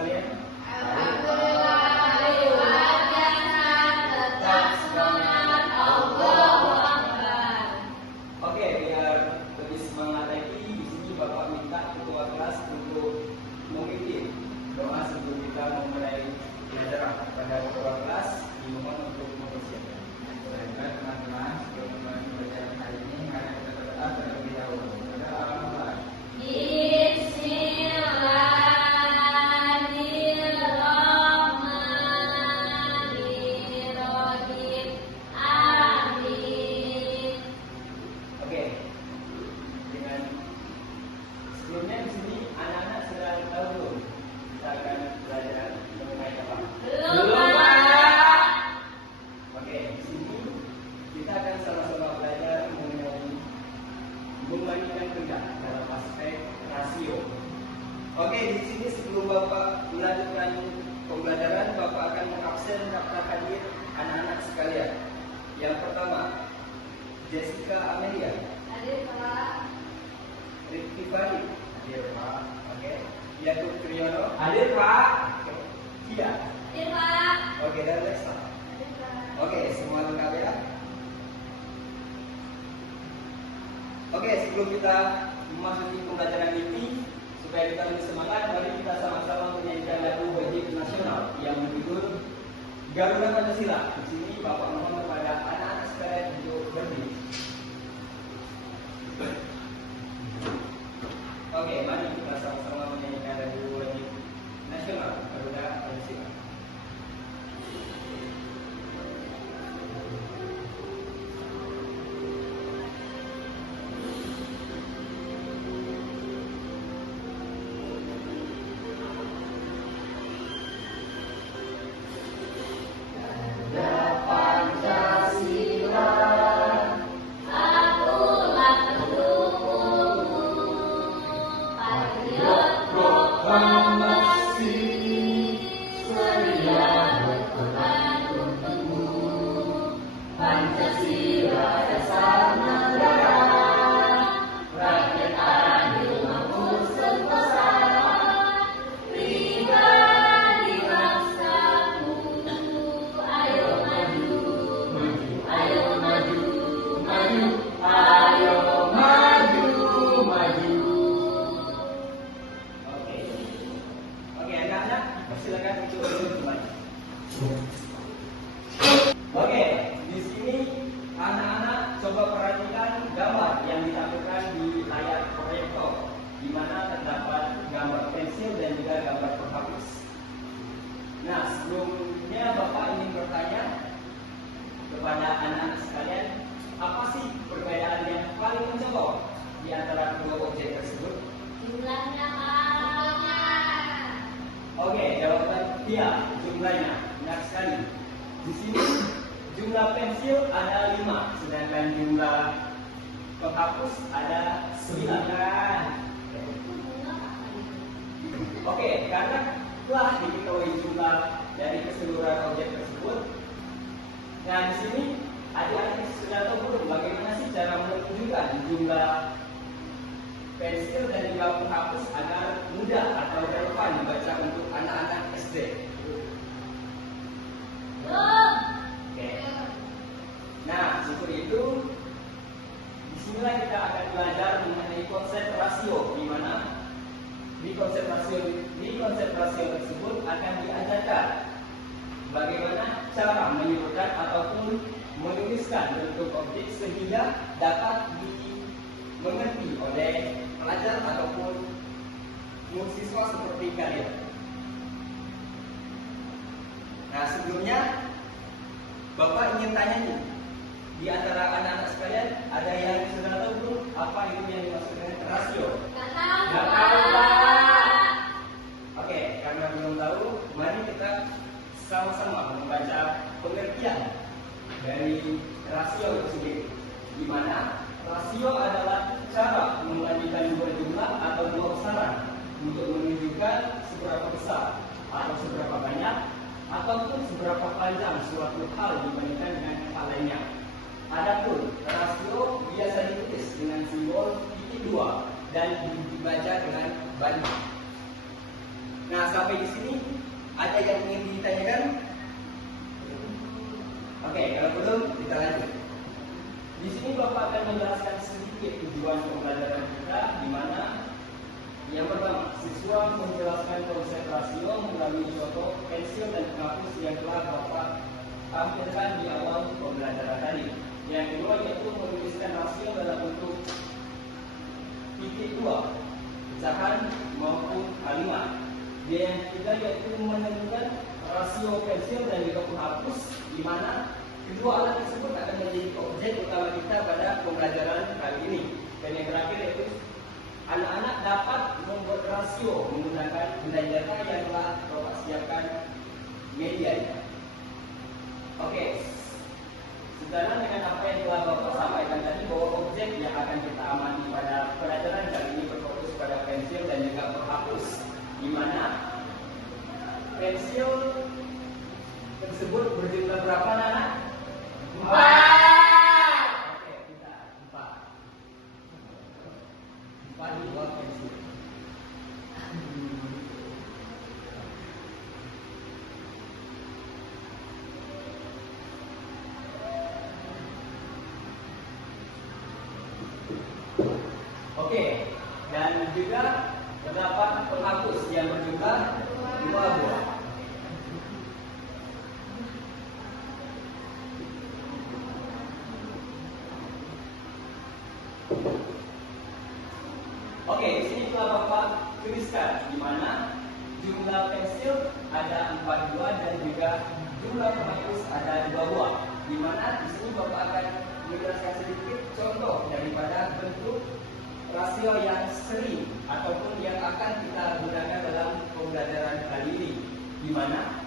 sekalian? Alhamdulillah, tetap semangat, Allahu Akbar. Oke, biar lebih semangat lagi, di sini Bapak minta ketua kelas untuk memimpin doa sebelum kita memulai belajar. Pada ketua kelas dimohon untuk mempersiapkan. Baiklah teman-teman, sebelum memulai pelajaran hari ini, mari kita berdoa terlebih dahulu. Bismillahirrahmanirrahim. Amin. Oke, dengan sebelumnya di sini anak-anak sudah tahu belum kita akan belajar mengenai apa? Belum, Pak. Oke, di sini kita akan sama-sama belajar mengenai membandingkan benda dalam aspek rasio. Oke, di sini sebelum Bapak melanjutkan pembelajaran, Bapak akan mengabsen daftar hadir anak-anak sekalian. Yang pertama, Jessica Amelia. Hadir, Pak. Rifki Farid. Hadir, Pak. Oke. Yakub Kriyono. Hadir, Pak. Oke. Kia. Hadir, Pak. Oke, dan Lesa. Hadir, Pak. Oke, semua lengkap ya. Oke, sebelum kita memasuki pembelajaran ini, supaya kita lebih semangat, mari kita sama-sama menyanyikan lagu wajib nasional yang berjudul Garuda Pancasila. Di sini Bapak mohon kepada anak-anak sekalian untuk berdiri. Oke, mari kita sama-sama menyanyikan lagu wajib nasional Garuda Pancasila. Akulah pendukungmu, patriot proklamasi, sedia berkorban untukmu. Pancasila dasar negara, rakyat adil makmur sentosa, pribadi bangsaku. Ayo maju, ayo maju, maju, ayo maju, maju. Oke. Oke, anak-anak, silakan untuk duduk kembali. Oke, di sini anak-anak coba perhatikan gambar yang ditampilkan di layar proyektor, di mana terdapat gambar pensil dan juga gambar penghapus. Nah, sebelumnya Bapak ingin bertanya kepada anak-anak sekalian, apa sih perbedaan yang paling mencolok di antara kedua objek tersebut? Jumlahnya, Pak. Oke, jawaban iya, jumlahnya. Benar sekali. Di sini jumlah pensil ada 5, sedangkan jumlah penghapus ada 9. Oke, karena telah diketahui jumlah dari keseluruhan objek tersebut. Nah, di sini adik-adik sudah tahu belum bagaimana sih cara menunjukkan jumlah pensil dan juga penghapus agar mudah atau relevan dibaca untuk anak-anak SD. Belum. Oke. Nah, seperti itu. Disinilah kita akan belajar mengenai konsep rasio, di mana di konsep rasio tersebut akan diajarkan bagaimana cara menyebutkan ataupun menuliskan bentuk objek sehingga dapat dimengerti oleh pelajar ataupun mahasiswa seperti kalian. Nah, sebelumnya Bapak ingin tanya nih, di antara anak-anak sekalian ada yang sudah tahu belum apa itu yang dimaksud dengan rasio? Nggak tahu, Nggak Pak. tahu, Pak. Oke, karena belum tahu, mari kita sama-sama membaca pengertian dari rasio itu sendiri. Di mana rasio adalah cara membandingkan dua jumlah atau dua besaran untuk menunjukkan seberapa besar atau seberapa banyak ataupun seberapa panjang suatu hal dibandingkan dengan hal lainnya. Adapun rasio biasa ditulis dengan simbol titik 2 dan dibaca dengan banding. Nah, sampai di sini ada yang ingin ditanyakan? Oke, kalau belum kita lanjut. Di sini Bapak akan menjelaskan sedikit tujuan pembelajaran kita, di mana yang pertama, siswa menjelaskan konsep rasio melalui contoh pensil dan penghapus yang telah Bapak tampilkan di awal pembelajaran tadi. Yang kedua yaitu menuliskan rasio dalam bentuk titik dua, pecahan maupun kalimat. Yang ketiga yaitu menentukan rasio pensil dan juga penghapus, di mana kedua alat tersebut akan menjadi objek utama kita pada pembelajaran kali ini. Dan yang terakhir yaitu anak-anak dapat membuat rasio menggunakan benda-benda yang telah Bapak siapkan media. Oke, sejalan dengan apa yang telah Bapak sampaikan tadi, bahwa objek yang akan kita amati pada pelajaran kali ini berfokus pada pensil dan juga penghapus, di mana pensil tersebut berjumlah berapa, Nana? 4. Oke, kita 4 dua pensil. Oke, dan juga terdapat penghapus yang berjumlah 2 buah. Oke, di sini telah Bapak tuliskan di mana jumlah pensil ada 4 buah dan juga jumlah penghapus ada 2 buah. Di mana di sini Bapak akan menjelaskan sedikit contoh daripada bentuk rasio yang sering ataupun yang akan kita gunakan dalam pembelajaran kali ini, di mana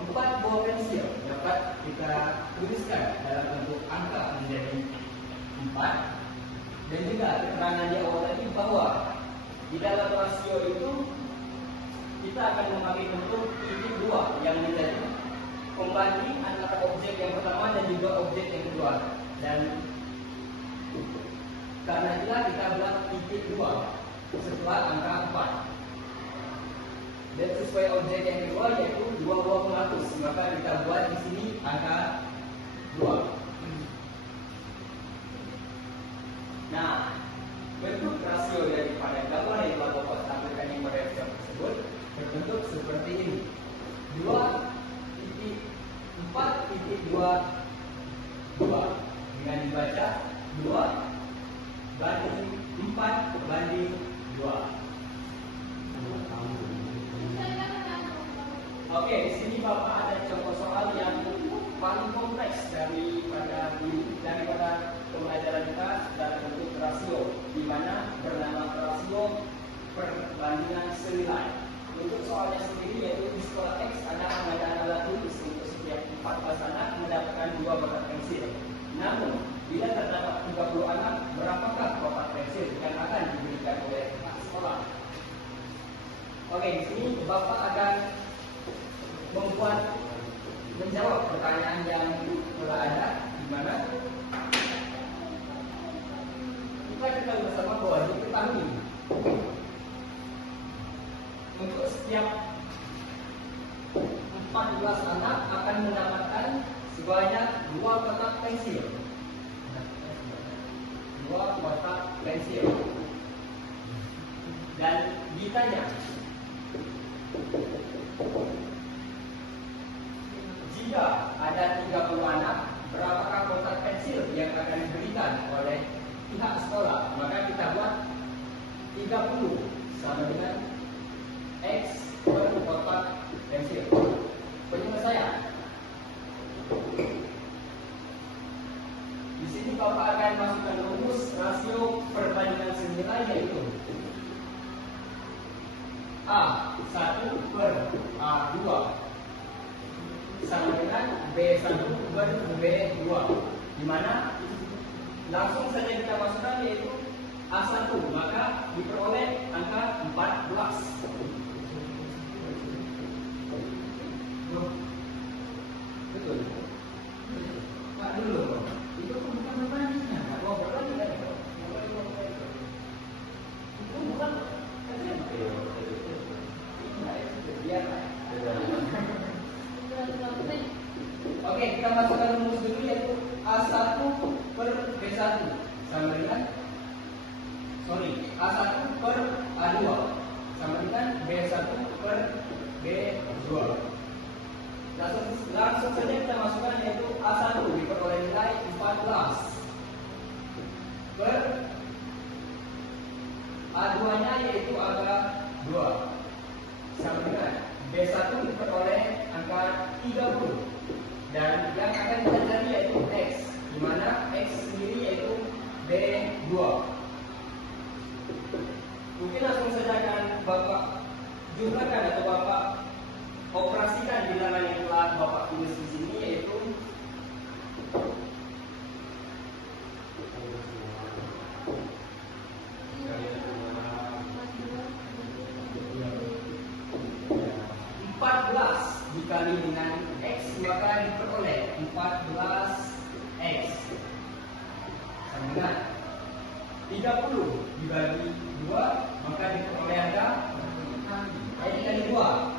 4 buah pensil dapat kita tuliskan dalam bentuk angka menjadi 4. Dan juga keterangan di awal tadi bahwa di dalam rasio itu kita akan memakai bentuk titik 2 yang menjadi pembanding antara objek yang pertama dan juga objek yang kedua. Dan karena itulah kita buat titik 2 setelah angka 4. Dan sesuai objek yang kedua yaitu 2 buah penghapus, maka kita buat di sini angka 2. Nah, bentuk rasio daripada gambar yang telah Bapak tampilkan yang pada exam tersebut berbentuk seperti ini. 2.4.2 dengan dibaca 2 banding 4 banding 2. Oke, di sini Bapak ada contoh soal yang paling kompleks daripada pembelajaran kita dalam bentuk rasio, di mana bernama rasio perbandingan senilai. Untuk soalnya sendiri yaitu di sekolah X ada pengadaan alat tulis untuk setiap 4 kelas anak mendapatkan 2 kotak pensil. Namun bila terdapat 30 anak, berapakah kotak pensil yang akan diberikan oleh pihak sekolah? Oke, di sini Bapak akan menjawab pertanyaan yang telah ada, di mana kita ketahui bersama bahwa diketahui untuk setiap 14 anak akan mendapatkan sebanyak 2 kotak pensil. 2 kotak pensil. Dan ditanya, jika ada 30 anak, berapakah kotak pensil yang akan diberikan oleh pihak sekolah? Maka kita buat 30 sama dengan X per kotak pensil. Penyelesaian. Di sini Bapak akan masukkan rumus rasio perbandingan senilai yaitu A1 per A2 sama dengan B1 per B2, di mana langsung saja kita masukkan yaitu A1, maka diperoleh angka 14. Betul. Pak dulu, itu bukan berbandingnya, Pak. Oh, berbanding kan? Itu bukan. Oke, kita masukkan rumus dulu yaitu A1 per B1 sama dengan A1 per A2 sama dengan B1 per B2. Langsung saja kita masukkan yaitu A1 diperoleh nilai 14 per A2 nya yaitu angka 2 sama dengan B1 diperoleh angka 30 dan yang akan kita cari yaitu X, di mana X sendiri yaitu B2. Mungkin langsung saja akan Bapak jumlahkan atau Bapak operasikan bilangan yang telah Bapak tulis di sini yaitu dikali dengan X maka diperoleh 14X sama dengan 30 dibagi 2 maka diperoleh angka dikali 2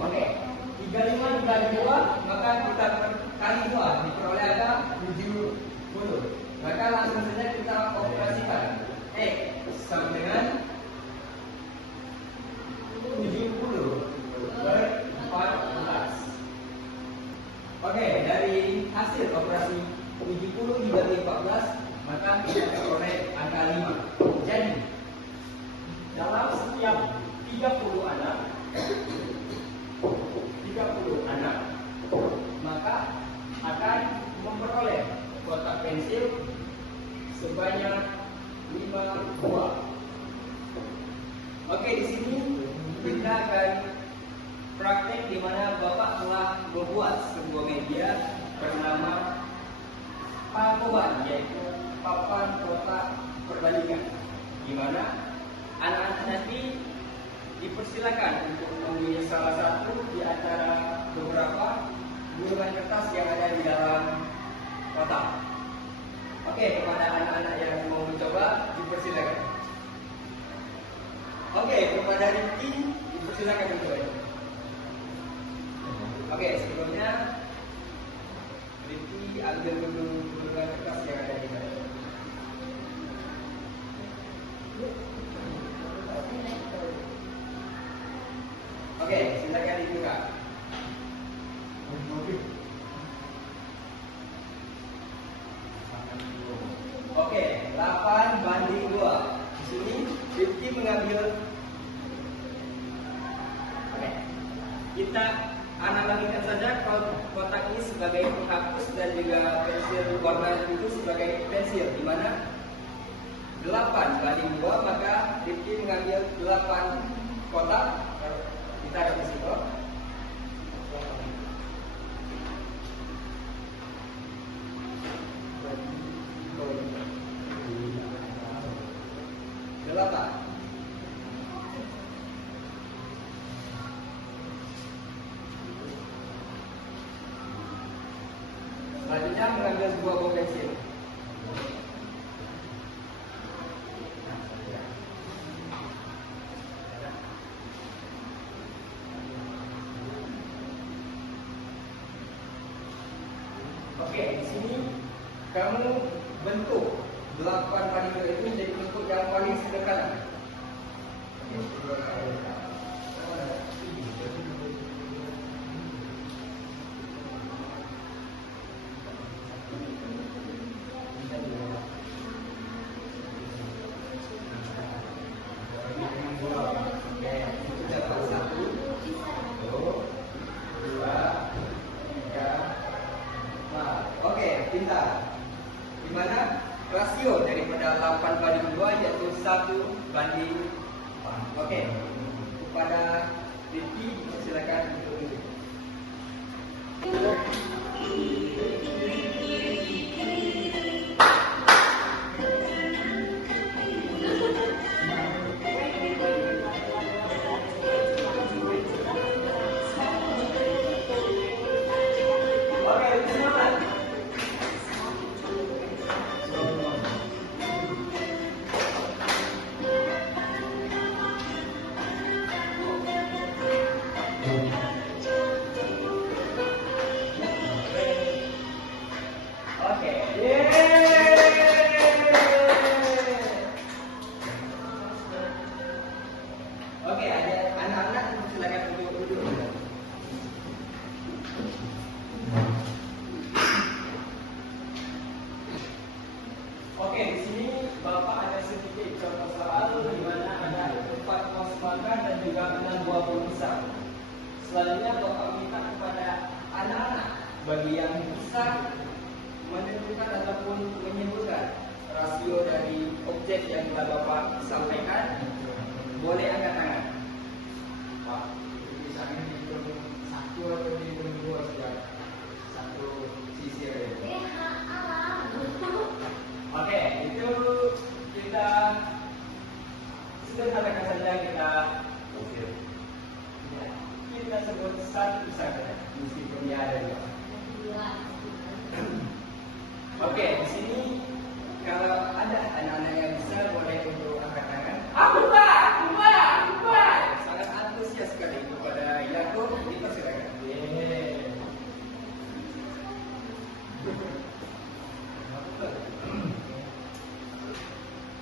Oke, 35 dibagi 2 maka kita kali 2 diperoleh angka 70. Maka langsung saja kita operasikan X sama dengan 70 per 14. Oke, dari hasil operasi 70 dibagi 14 maka kita peroleh angka 5. Jadi dalam setiap 30 anak maka akan memperoleh kotak pensil sebanyak 5 buah. Oke, di sini kita akan praktek di mana Bapak telah membuat sebuah media bernama pakoban, yaitu papan kotak perbandingan, di mana anak-anak nanti dipersilakan untuk memilih salah satu di antara beberapa gulungan kertas yang ada di dalam kotak. Oke, kepada anak-anak yang mau mencoba dipersilakan. Oke, kepada Rifki dipersilakan mencoba. Oke, sebelumnya Rifki ambil dulu gulungan kertas yang ada di dalam. Oke, silakan dibuka. Oke, 8:2. Di sini Rifki mengambil. Oke, kita analogikan saja kotak ini sebagai penghapus dan juga pensil warna itu sebagai pensil, di mana 8:2 maka Rifki mengambil 8 kotak. Kita ada di situ. Delapan. Selanjutnya mengambil sebuah bom pensil. Oke, di sini kamu bentuk 8/2 itu menjadi bentuk yang paling sederhana. Pintar. Di mana rasio daripada 8/2 yaitu 1/4. Oke. bisa menentukan ataupun menyebutkan rasio dari objek yang telah Bapak sampaikan, boleh angkat tangan. Pak, tulisannya dihitung satu atau dihitung dua sudah satu sisi ya. Oke, itu kita sederhanakan saja, kita ya, kita sebut satu saja meskipun dia ada dua. Oke, di sini kalau ada anak-anak yang bisa boleh untuk angkat tangan. Aku Pak. Sangat antusias sekali kepada Yakub. Kita silakan.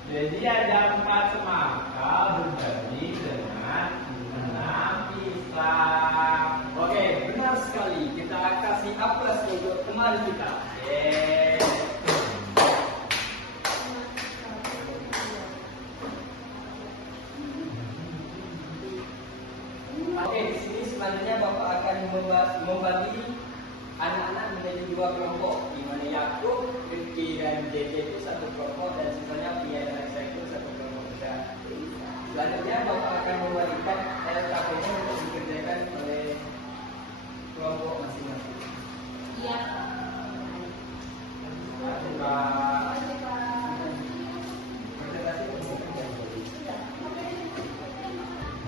Jadi ada 4 semangka berbanding dengan 6 pisang. Oke, benar sekali. Kita kasih aplaus untuk teman kita. Oke, di sini selanjutnya Bapak akan membagi anak-anak menjadi 2 kelompok, di mana Yakub, Rifki dan JJ itu satu kelompok dan sisanya Pia dan Aisyah itu satu kelompok juga. Selanjutnya Bapak akan memberikan LKP-nya untuk dikerjakan oleh kelompok masing-masing. Iya.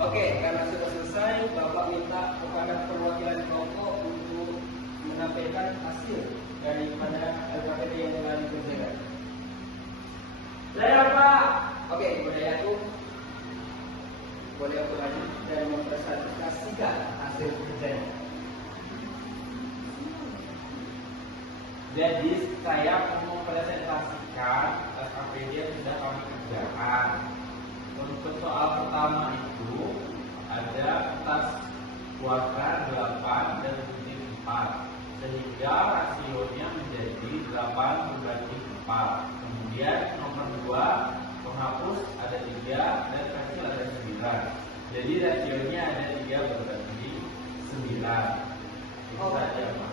Oke, karena sudah selesai, Bapak minta kepada perwakilan kelompok untuk menampilkan hasil daripada LKPD yang telah dikerjakan. Saya Pak. Oke, kepada Yakub, boleh aku lanjut dan mempresentasikan hasil kerjanya. Jadi saya mau presentasikan LKPD yang sudah kami kerjakan. Untuk soal pertama itu ada tas kuadrat 8 dan sisi 4, sehingga rasionya menjadi 8 berbanding 4. Kemudian nomor 2 penghapus ada 3 dan kecil ada 9. Jadi rasionya ada 3 berbanding 9. Itu saja Pak.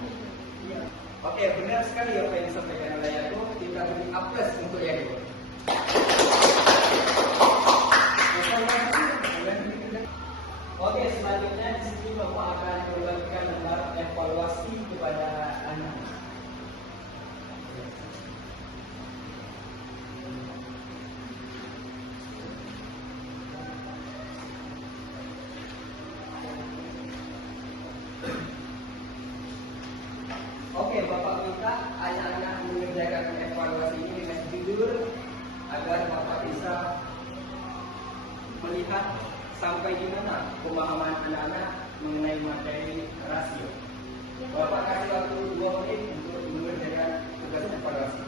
Iya. Oke, benar sekali apa yang disampaikan oleh Yakub. Kita beri aplaus untuk Yakub. Oke, selanjutnya di sini Bapak akan membagikan lembar evaluasi kepada anak. Oke, Bapak minta anak-anak mengerjakan evaluasi ini dengan jujur agar Bapak bisa melihat sampai di mana pemahaman anak-anak mengenai materi rasio. Bapak kasih waktu 2 menit untuk mengerjakan tugas evaluasi.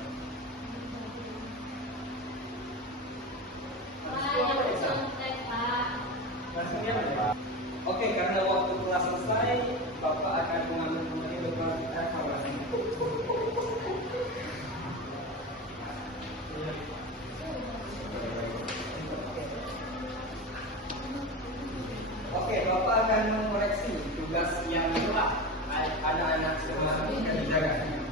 Oke, karena waktu kelas selesai, Bapak akan mengambil kembali beberapa evaluasi. Oke, Bapak akan mengoreksi tugas yang telah anak-anak semua kerjakan.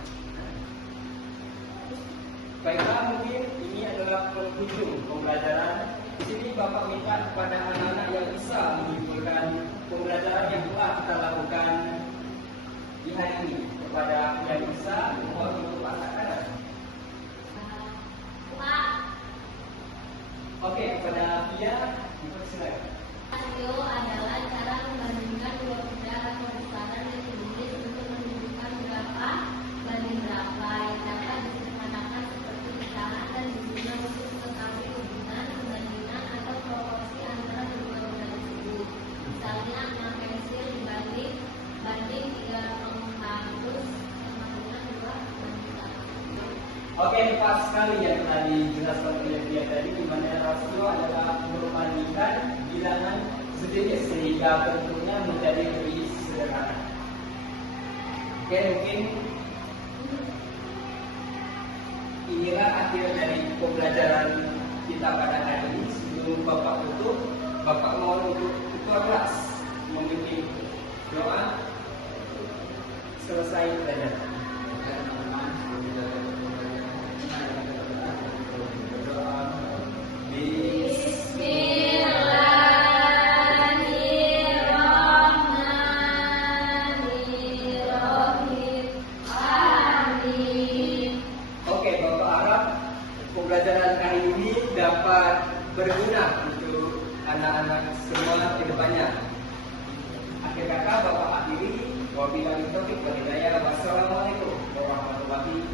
Baiklah, mungkin ini adalah penghujung pembelajaran. Di sini Bapak minta kepada anak-anak yang bisa menyimpulkan pembelajaran yang telah kita lakukan di hari ini. Kepada yang bisa, mohon untuk angkat tangan. Oke, kepada Pia, silakan. Rasio adalah cara membandingkan dua benda atau besaran yang sejenis untuk menunjukkan berapa banding berapa yang dapat disederhanakan seperti bilangan dan digunakan untuk mengetahui hubungan, perbandingan atau proporsi antara kedua benda tersebut. Misalnya 6 pensil dibanding 3 penghapus sama dengan 2 banding 1. Oke, pas sekali yang telah dijelaskan oleh Pia tadi, di mana rasio adalah membandingkan bilangan sejenis sehingga bentuknya menjadi lebih sederhana. Oke, mungkin inilah akhir dari pembelajaran kita pada hari ini. Sebelum Bapak tutup, Bapak mau untuk ketua kelas memimpin doa selesai pelajaran. Akhir kata Bapak akhiri. Wabillahi taufiq wal hidayah. Wassalamualaikum warahmatullahi